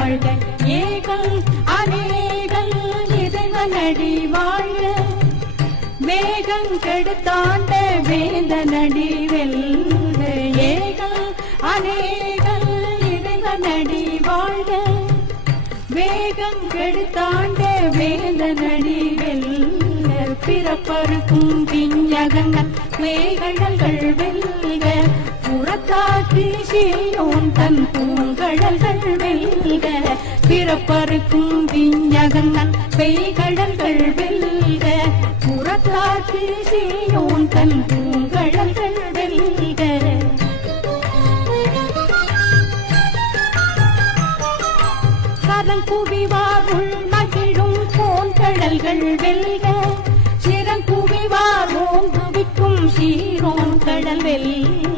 வாழ்க ஏகல் அநேகல் இறைவனடி வாழ்க வேகம் கெடுத்தாண்ட வேந்தனடி வெல்க ஏகல் அநேகல் இறைவனடி வாழ்க வேகம் கெடுத்தாண்ட வேந்தனடி வெல்க பிறப்பருக்கும் பிஞ்சகங்கள் வேகடல்கள் வெல்க புறத்தாக்கு சீயோன் தன் பூங்கடல்கள் வெல்க பிறப்பருக்கும் பிஞ்சகங்கள் வேகடல்கள் வெல்க புறத்தாக்கு சீயோன் தன் பூங்கடல்கள் வெல்க கரங்குவிவாருள் மகிழும் போன்கடல்கள் வெல்க சிறங்குவிவார் ஓங்குவிக்கும் சீரோன் கடல் வெல்க